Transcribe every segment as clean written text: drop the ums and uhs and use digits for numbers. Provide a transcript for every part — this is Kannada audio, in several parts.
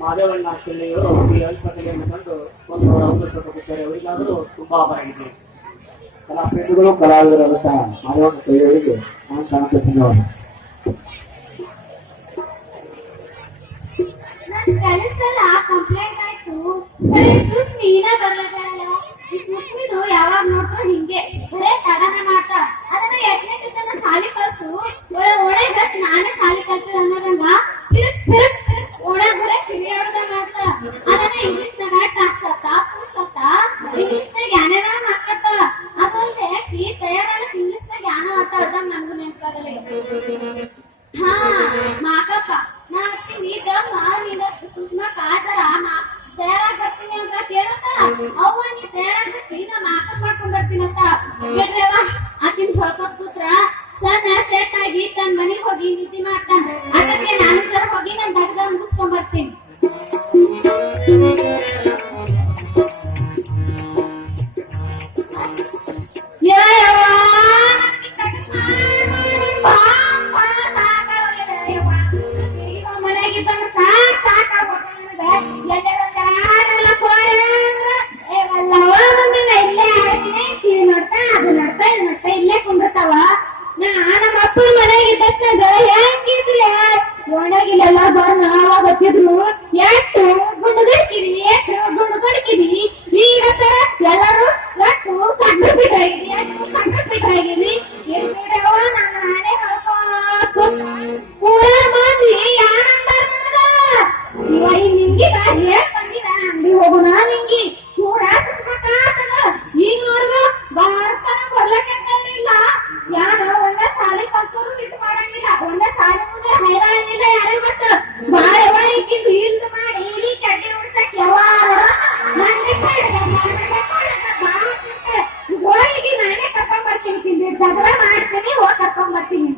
ಮಾದೇವಣ್ಣ ಚೆನ್ನೈಯವರು ಈ ಆಸ್ಪತ್ರೆಯನ್ನು ಕಂಡು ಒಂದು ಔಷಧ ಕೊಟ್ಟಿದ್ದಾರೆ. ಅವರಿಗಾದರೂ ತುಂಬಾ ಆಗಿದೆ. ಕಲಾಪ್ರೇಮಿಗಳು ಕಲಾವಿದರಾದ ಮಾದೇವಣ್ಣ ಕೈಯವರಿಗೆ ನಾನು ಕಾಣುತ್ತೆ ಧನ್ಯವಾದ. ಕೆಲಸಲ್ಲ ಕಂಪ್ಲೇಂಟ್ ಆಯ್ತು. ಸುಸ್ಮಿನ ಬರ್ಲಲ್ಲ. ಈ ಸುಸ್ಮಿನು ಯಾವಾಗ ನೋಡ್ರು ಹಿಂಗೆ ಬರೇ ತಡನ ಮಾಡ್ತಾಳ. ಅದನ್ನ ಎಷ್ಟನೇ ತನ ಸಾಲಿ ಕಲ್ಸು ಒಳಗೆ ನಾನೇ ಸಾಲಿ ಕಲ್ಸಿಲ್ಲ ಅನ್ನೋದಂಗ ಒಳಗರೆ ಕಿರಿಯೋಡ್ದ ಮಾಡ್ತಾಳ. ಅದನ್ನ ಇಂಗ್ಲಿಷ್ನಾಗ ಟಾಕ್ಸತ್ತ ಇಂಗ್ಲಿಷ್ನಾಗ ಏನೇನ ಮಾತಾಡ್ತಾಳ. ಅದೊಂದೇ ಈ ತಯಾರಾಗ ಇಂಗ್ಲಿಷ್ನಾಗ ಯಾನ ಮಾತಾಡ್ದಾಗ ನಂಗೂ ನೆನಪಾಗಲ್ಲ. ಹಾ ಮಾಕಪ್ಪ ನಾ ನೀ ಸುಷ್ಮಾ ಕಾತರ ತಯಾರಾಗಿ ಬರ್ತೀನಿ ಅಂತ ಕೇಳುತ್ತ ಅವ್ವ ನೀ ತಯಾರಾಗಿ ನಾ ಮಾಕಪ್ ಮಾಡ್ಕೊಂಡ್ ಬರ್ತೀನಿ ಅಂತ ಹೇಳ್ರವ. ಆಕಿನ್ ಹೊಳ್ಕೊತ್ ಕೂತ್ರ ಸಣ್ಣ ಸೆಟ್ ಆಗಿ ತನ್ನ ಮನೆಗೆ ಹೋಗಿ ನಿದ್ದೆ ಮಾಡ್ತಾನೆ. ಅದಕ್ಕೆ ನಾನು ಸರ ಹೋಗಿ ನನ್ನ ದಗದ ಮುಗಿಸ್ಕೊಂಡ್ ಬರ್ತೀನಿ. ಒಣಗಿಲೆಲ್ಲ ಬಂದ ಗೊತ್ತಿದ್ರು ಎಷ್ಟು ಗುಂಡು ಗಡಿಕಿರಿ ಈಗ ತರ ಎಲ್ಲರೂ ಎಷ್ಟು ಕಂಡು ಬಿಟ್ಟಾಗಿರಿ ನನ್ನ ನಾನೇ ಪೂರ ಮಂದಿ ಇವ ನಿಂಗಿ ಹೇಳ್ಕೊಂಡಿದ ಅಂಗಡಿ ಹೋಗುಣ ನಿಂಗಿ ಪೂರ ಈಗ ನೋಡಿದ್ರು ಭಾರತನ ಕೊಡ್ಲಕ್ಕಿಲ್ಲ. ಯಾರು ಒಂದ ಸಾಲಿ ಕಲ್ತರು ಇಟ್ಟು ಮಾಡಂಗಿಲ್ಲ. ಒಂದ ಸಾಲಿ ಮುಂದೆ ಹೈರಾಣಿಲ್ಲ. ಯಾರು ಮತ್ತು ಬಾಳ ಇಕ್ಕಿದ್ದು ಇಲ್ದು ಮಾಡಿ ಇಲ್ಲಿ ಚಡ್ಡಿ ಉಡ್ಸಕ್ ಯಾವಾಗ ಹೋಗಿ ನಾನೇ ಕರ್ಕೊಂಡ್ ಬರ್ತೀನಿ. ತಿಂದಿ ಜಗಳ ಮಾಡ್ತೀನಿ ಹೋಗಿ ಕರ್ಕೊಂಡ್ ಬರ್ತೀನಿ.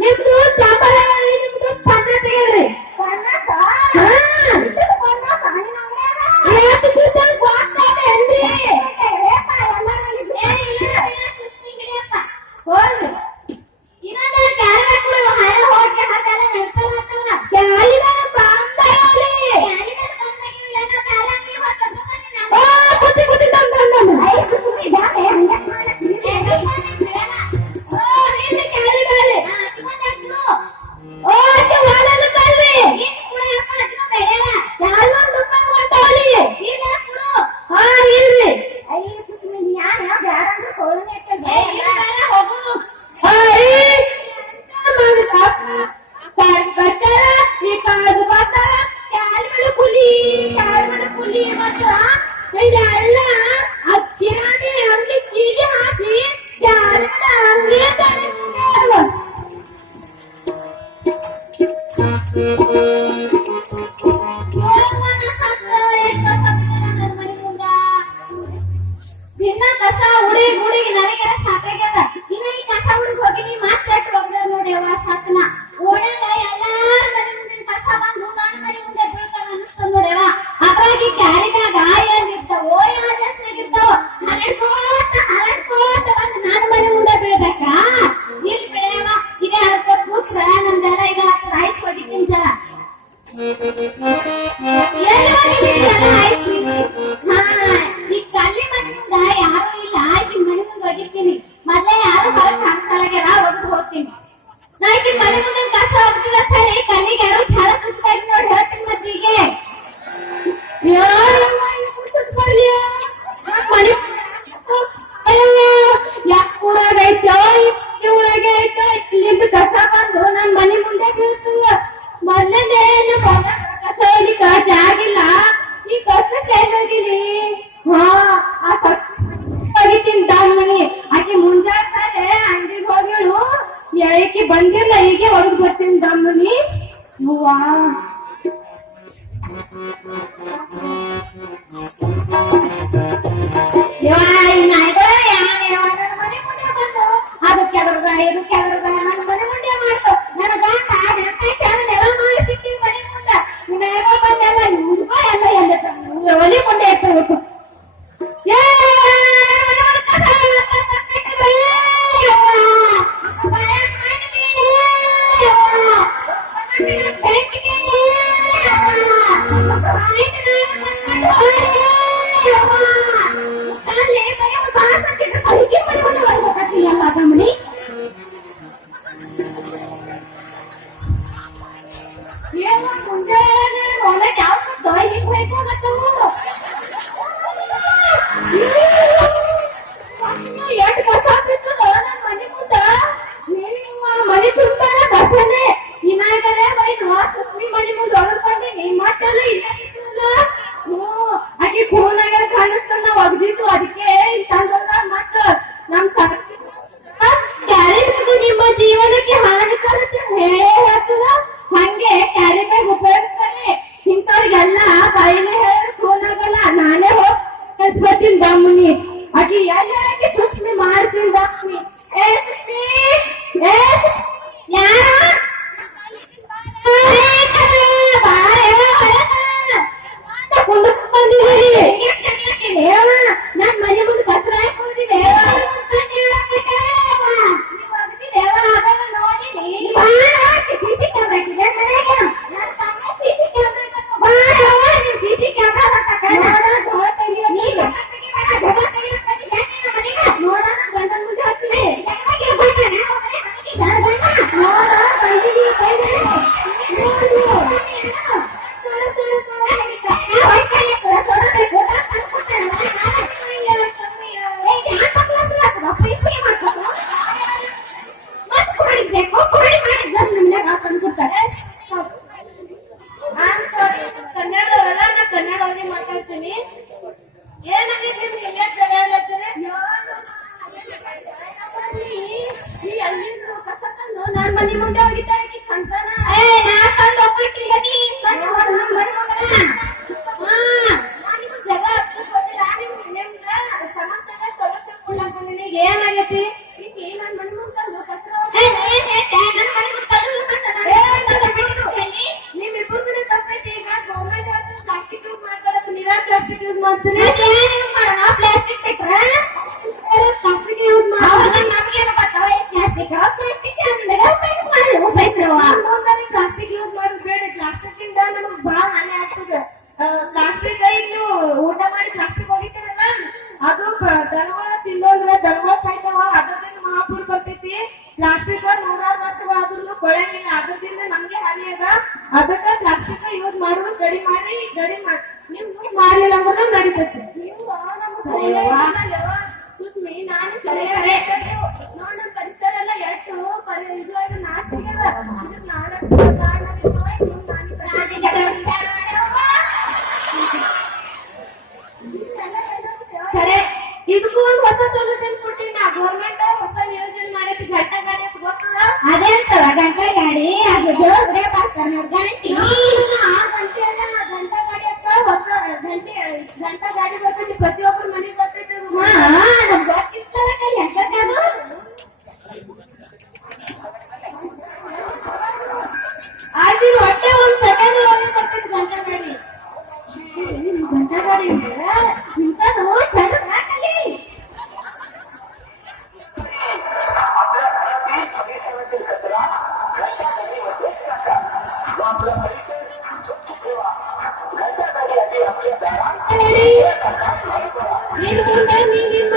ನಿಮ್ದು ಚಾಪಲ ನಿಮ್ದು ದಿನ ಕಸ ಹುಡುಗಿ ಹುಡುಗಿ ನನಗೆ ಸಾಕಾಗ್ಯದ. ಇನ್ನ ಈ ಕಸ ಹುಡುಗಿ ಹೋಗಿ ನೀ ಮಾತಾಡ್ ಹೋಗ್ದ ನೋಡಿ ಅವ ಸಾಕನ ಓಣಾಗ ಎಲ್ಲಾರ ಮನೆ ಮುಂದಿನ ಕಸ ಬಂದು ನನ್ನ ಮನೆ ಮುಂದೆ ಬೀಳ್ತಾವ ಅನಿಸ್ತದ ನೋಡ್ಯವ. ಅದ್ರಾಗಿ ಕ್ಯಾರಿಬ್ಯಾಗ ಎಲ್ಲಿರ್ತಾವೋ ಯಾವ್ದಾಗಿರ್ತಾವ ಹರಡ್ಕೋತ ಬಂದು ನನ್ನ ಮನೆ ಮುಂದೆ ಬೀಳ್ಬೇಕಾ? ಇಲ್ಲಿ ಬೆಳೆಯವ ಇದೇ ಹರ್ಕೋ ಕೂತ್ರ ನಮ್ದೆಲ್ಲ ಈಗ ರೈಸ್ ಹೋಗಿದ್ದೀನಿ ಜರ ಈ ಕಲ್ಲಿ ಮನೆ ಮುಂದ ಯಾರು ಇಲ್ಲ, ಈ ಮನೆ ಮುಂದೆ ಹೋಗಿರ್ತೀನಿ. ಮೊದ್ಲೇ ಯಾರು ಹೊರಗೆ ಕಾಣ್ಸಲಾಗ್ಯಾರ, ಒಗದು ಹೋಗ್ತೀನಿ. ನಾ ಈ ಮನೆ ಮುಂದೆ ಕಸ ಹೋಗ್ತಿದ ಸರಿ ಕಲ್ಲಿಗೆ ಯಾರು ಛಾಡ ಸುತ್ತಾರೆ ನೋಡಿ ಹೇಳ್ತೀನಿ ಮತ್ತೀಗೆ. ಇಲ್ಲಿಂದ ಕಸ ಬಂದು ನನ್ ಮನೆ ಮುಂದೆ ಬೀಳ್ತದ. ಮೊದಲನೇ ಕಸ ಹೋಗ್ಲಿಕ್ಕ ಜಾಗಿಲ್ಲ, ಈ ಕಸ ಕೈಗೋಗಿಲಿ. ಹಾ ಆ ಕಸೀತೀನಿ ಮನಿ ಆಕೆ ಮುಂಜಾನೆ ಅಂಗಡಿಗೆ ಹೋಗಿಳು, ಏಕೆ ಬಂದಿಲ್ಲ, ಹೀಗೆ ಹೊರಗ್ ಬರ್ತೀನಿ ದಮ್ಮನಿ. ಹೂವಾ ಮನೆ ಮುಂದೆ ಬಂದು ಅದು ಕೆದರ್ದ ಇದು ಕೆದರ್ದ ನನ್ನ ಮನೆ ಮುಂದೆ ಮಾಡ್ತು. ನನ್ನ ಗಂಡ ಎಲ್ಲ ಮಾಡಿಬಿಟ್ಟು ಮನೆ ಮುಂದೆ ಬಂದೆಲ್ಲ ಎಲ್ಲ ಎಲ್ಲ ಒಲಿ ಮುಂದೆ ಇಟ್ಟು ಮುಂಜಾನೆ ಒಳಗೆ ಯಾವ ಬೇಕು ಎಷ್ಟು ಕಸ ಬಿತ್ತದ ನನ್ನ ಮನೆ ಮುಂದ. ಮನೆ ತುಂಬ ಕಸನೆ ಇನ್ನಾಗದೆ ಬೈದು ಮನೆ ಮುಂದೆ ಹೊರಗ್ ಬಂದೀನಿ. ಮತ್ತೆಲ್ಲ ಇಲ್ಲ ಆಕೆ ಫೋನಾಗ ಕಾಣಿಸ್ತಾನ ಒಗ್ದಿತ್ತು, ಅದಕ್ಕೆ ತಂದ ಮತ್ತ ನಮ್ ಕ್ಯಾರೆಟ್ ನಿಮ್ಮ ಜೀವನಕ್ಕೆ ಹಾನಿಕರ ಹೇಳೇ ಹೇಳ್ತದ. ಹಂಗೆ ಕ್ಯಾರಿ ಬ್ಯಾಗ್ ಉಪಯೋಗಿಸ್ತಾನೆ ಇಂಥವ್ರಿಗೆಲ್ಲ ಬಾಯಿಲೆ ಹೇಳಿದ್ರೆ ಫೋನ್ ಆಗಲ್ಲ. ನಾನೇ ಹೋಗಿ ಕಳ್ಸ್ಬರ್ತೀನಿ ದಮ್ಮನಿ. ಆಕಿ ಎಲ್ಲಕ್ಕೆ ಸುಸ್ಮಿ ಮಾಡ್ತೀನಿ ದಮ್ಮನಿ. ಏ ಸುಸ್ಮಿ ಯಾರು ನನ್ ಮನೆ ಮುಂದೆ ಕತ್ರ ಹಾಕೊಂಡಿದೆ ಕನ್ನಡದವರೆಲ್ಲ ನಾ ಕನ್ನಡವಾಗಿ ಮಾತಾಡ್ತೀನಿ. ಏನಾಗೈತಿ ನಿಮ್ಗೆ ಎಲ್ಲ ಜಗಾಡ್ಲತ್ತೀರಿ? ಅಲ್ಲಿಂದ ಕಸ ತಂದು ನಾನ್ ಮನೆ ಮುಂದೆ ಹೋಗಿದ್ದೆ ಸಂತಾನ ಏನಾಗೈತಿ? ನನ್ ಮನೆ ಮುಂದೆ ತಂದು ಕಸ ನಿಮ್ಮಿಬ್ಬರು ತಪ್ಪೈತಿ. ಈಗ ಗೌರ್ಮೆಂಟ್ ಪ್ಲಾಸ್ಟಿಕ್ ಯೂಸ್ ಮಾಡ್ಕೊಳಕ್ ನೀವೇ ಪ್ಲಾಸ್ಟಿಕ್ ಯೂಸ್ ಮಾಡ್ತೀರಿ. ಪ್ಲಾಸ್ಟಿಕ್ ಯೂಸ್ ಪ್ಲಾಸ್ಟಿಕ್ ಯೂಸ್ ಮಾಡೋದು ಬೇಡ. ಪ್ಲಾಸ್ಟಿಕ್ ಇಂದ ನಮಗ್ ಬಹಳ ಹಾನಿ ಆಗ್ತದೆ. ಪ್ಲಾಸ್ಟಿಕ್ ಈಗ ನೀವು ಊಟ ಮಾಡಿ ಪ್ಲಾಸ್ಟಿಕ್ ಹೋಗಿದ್ದೀರಲ್ಲ, ಅದು ದನಗಳ ತಿನ್ನೋದ್ರೆ ದನಗಳ ಸಾಯ್ತಾವ, ಅದರಿಂದ ಮಹಾಪುರ್ ಬರ್ತೈತಿ. ಪ್ಲಾಸ್ಟಿಕ್ 100 ವರ್ಷಗಳಾದ್ರೂ ಕೊಳಂಗಿಲ್ಲ, ಅದರಿಂದ ನಮ್ಗೆ ಹಾನಿ ಅದ. ಅದಕ್ಕೆ ಪ್ಲಾಸ್ಟಿಕ್ ಯೂಸ್ ಮಾಡೋದು ಕಡಿಮೆ ಮಾಡಿ ನೀವು ಯೂಸ್ ಮಾಡಿಲ್ಲ ಅಂದ್ರೆ ನಡೀತೈತಿ. ನೀವು ಸುಸ್ಮಿ ನಾನು ನೋಡ್ ನಮ್ ಪರಿಸರ ಎಲ್ಲ ಎಷ್ಟು ಇದುವಾಗಿ ನಾಚಿಗೆದ. ಸರಿ, ಇದಕ್ಕೂ ಒಂದು ಹೊಸ ಸೊಲ್ಯೂಷನ್ ಕೊಡ್ತೀನಿ ನಾ. ಗೌರ್ಮೆಂಟ್ ಹೊಸ ಯೋಜನೆ ಮಾಡೈತಿ, ಘಂಟಾ ಗಾಡಿ ಗೊತ್ತದ? ಅದೇ ಅಂತಲ್ಲ ಘಂಟಾ ಗಾಡಿ, ಅದು ದೇವ್ರೇ ಬರ್ತಾನೆ ಗಂಟಿ ಆ ಗಂಟೆ ಅಲ್ಲ ಗಂಟಾ ಗಾಡಿ ಹತ್ರ ಹೊಸ ಗಂಟಾ ಗಾಡಿ ಬರ್ತೈತಿ ಪ್ರತಿಯೊಬ್ಬರ ಮನೆಗೆ ಬರ್ತೈತಿ ನಮ್ಗೆ ಗೊತ್ತಿರ್ತಲ್ಲ ಕೈ ಹೆಂಗದು ಆಯ್ತು ಹೊಟ್ಟೆ ಒಂದ್ ಸೆಕೆಂಡ್ ಒಳಗೆ ಬರ್ತೈತಿ ಗಂಟಾ ಗಾಡಿ ಗಂಟಾ ಗಾಡಿ ಇಂಥದ್ದು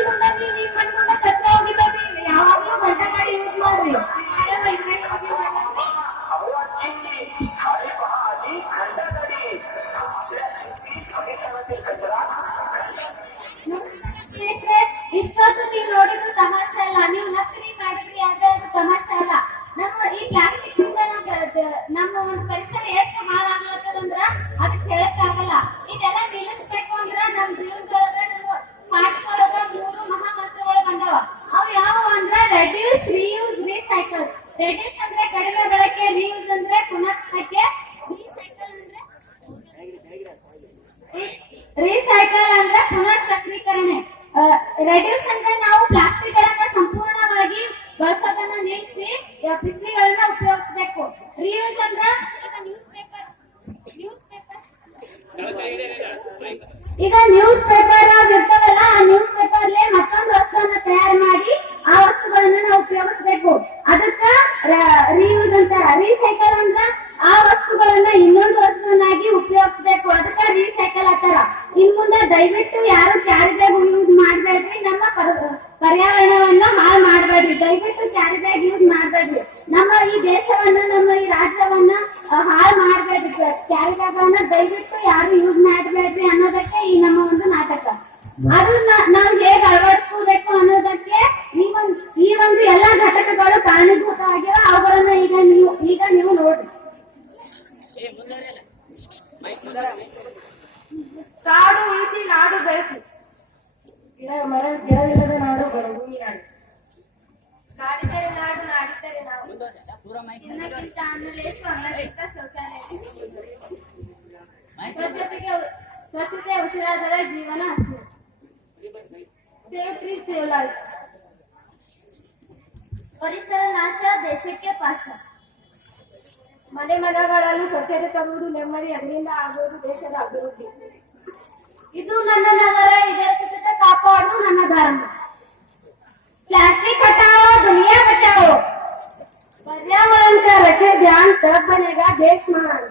ಚಂದ ಕಲಿ ನೀನ್ ಮಾಡ್ಕೊಂಡ ಕತ್ರ ಹೋಗಿದ್ರಿ ಯಾವಾಗ್ಲೂ ಗಂಟಾ ಗಾಡಿ ಯೂಸ್ ಮಾಡ್ರಿ ಇಷ್ಟೊತ್ತು ನೀವು ನೋಡಿದ್ರು ತಮಾಷೆ ಅಲ್ಲ ನೀವು ನಕಲಿ ಮಾಡಿದ್ರಿ ಯಾವ್ದಾದ್ರು ತಮಾಷೆ ಅಲ್ಲ ನಮ್ಮ ಈ ಪ್ಲಾಸ್ಟಿಕ್ ನಮ್ಮ ಒಂದು ಪರಿಸರ ಎಷ್ಟು ಹಾಳಾಗ್ಲತ್ತದಂದ್ರ ಅದಕ್ಕೆ ಹೇಳಕ್ಕಾಗಲ್ಲ ಇದೆಲ್ಲ ನಿಲ್ಲಿಸ್ಬೇಕು ಅಂದ್ರ ನಮ್ ಜೀವನದೊಳಗ ನಮ್ಮ ಪಾಠದೊಳಗ 3 ಮಹಾಮಂತ್ರಗಳು ಬಂದವ ಅವು ಯಾವ ಅಂದ್ರ ರೆಡ್ಯೂಸ್ ರೀಯೂಸ್ ರೀಸೈಕಲ್ ರೆಡ್ಯೂಸ್ ಅಂದ್ರೆ ಕಡಿಮೆ ಬಳಕೆ ರೀಯೂಸ್ ಅಂದ್ರೆ ಪುನಃ ಬಳಕೆ ರೀಸೈಕಲ್ ಅಂದ್ರೆ ಪುನಃ ಚಕ್ರೀಕರಣೆ ರೆಡ್ಯೂಸ್ ಅಂದ್ರೆ ನಾವು ಪ್ಲಾಸ್ಟಿಕ್ ಗಳನ್ನ ಸಂಪೂರ್ಣವಾಗಿ ಬಳಸೋದನ್ನ ನಿಲ್ಲಿಸಿ ಪಿಸ್ಲಿಗಳನ್ನ ಉಪಯೋಗಿಸಬೇಕು ರೀಯೂಸ್ ಅಂದ್ರ ಈಗ ನ್ಯೂಸ್ ಪೇಪರ್ ಇರ್ತಾವಲ್ಲ ಆ ನ್ಯೂಸ್ ಪೇಪರ್ಲೆ ಮತ್ತೊಂದು ವಸ್ತುವನ್ನ ತಯಾರು ಮಾಡಿ ಆ ವಸ್ತುಗಳನ್ನ ನಾವು ಉಪಯೋಗಿಸಬೇಕು ಅದಕ್ಕ ರೀಯೂಸ್ ಅಂತಾರ ರೀಸೈಕಲ್ ಅಂದ್ರ ಆ ವಸ್ತುಗಳನ್ನ ಇನ್ನೊಂದು ವಸ್ತುವನ್ನಾಗಿ ಉಪಯೋಗಿಸಬೇಕು ಅದಕ್ಕ ರೀಸೈಕಲ್ ಅಂತಾರ ಇನ್ ಮುಂದೆ ದಯವಿಟ್ಟು ಯಾರು ಕ್ಯಾರಿ ಬ್ಯಾಗ್ ಯೂಸ್ ಮಾಡ್ಬೇಡ್ರಿ ನಮ್ಮ ಪರ್ಯಾವರಣವನ್ನ ಹಾಳು ಮಾಡ್ಬೇಡ್ರಿ ದಯವಿಟ್ಟು ಕ್ಯಾರಿ ಬ್ಯಾಗ್ ಯೂಸ್ ಮಾಡ್ಬೇಡ್ರಿ ನಮ್ಮ ಈ ದೇಶವನ್ನ ನಮ್ಮ ಈ ರಾಜ್ಯವನ್ನ ಹಾಳು ಮಾಡ್ಬೇಡ್ರಿ ಕ್ಯಾರಿ ಬ್ಯಾಗ್ ಅನ್ನ ದಯವಿಟ್ಟು ಯಾರು ಯೂಸ್ ಮಾಡ್ಬೇಡ್ರಿ ಅನ್ನೋದಕ್ಕೆ ಈ ನಮ್ಮ ಒಂದು ನಾಟಕ ಅದನ್ನ ನಾವು ಹೇಗೆ ಅಳವಡಿಸ್ಕೋಬೇಕು ಅನ್ನೋದಕ್ಕೆ ಈ ಒಂದು ಎಲ್ಲಾ ಘಟಕಗಳು ಕಾರಣೀಭೂತವಾಗಿವೆ ಅವುಗಳನ್ನ ಈಗ ನೀವು ನೋಡ್ರಿ ಕಾಡು ಉಳಿಸಿ ನಾಡು ಬೆಳೆಸಿ ಗಿಡವಿಲ್ಲದ ನಾಡು ಭೂಮಿ ನಾಡು ಕಾಡಿದರೆ ನಾಡು ನಾಡಿದರೆ ನಾವು ಚಿನ್ನಕ್ಕಿಂತ ಅನ್ನಲೇಸು ಅನ್ನಕ್ಕಿಂತ ಶೌಚಾಲಯ ಸ್ವಚ್ಛತೆ ಉಸಿರಾದರೆ ಜೀವನ ಹಸಿರು ಸೇವ್ ಟ್ರೀ ಸೇವ್ ಲೈಫ್ ಪರಿಸರ ನಾಶ ದೇಶಕ್ಕೆ ಪಾಶ ಮನೆ ಮನೆಗಳಲ್ಲಿ ಸ್ವಚ್ಛತೆ ತರುವುದು ನೆಮ್ಮದಿ ಅದರಿಂದ ಆಗುವುದು ದೇಶದ ಅಭಿವೃದ್ಧಿ ಇದು ನನ್ನ ನಗರ ಇದರ ಸ್ವಚ್ಛತೆ ಕಾಪಾಡುವುದು ನನ್ನ ಧರ್ಮ प्लास्टिक हटाओ दुनिया बचाओ पर्यावरण का रखे ध्यान तब बनेगा देश महान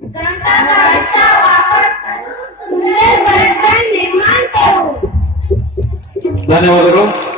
घंटागाडीचा वापर करून सुंदर पर्यटन निर्माण करू ಧನ್ಯವಾದಗಳು.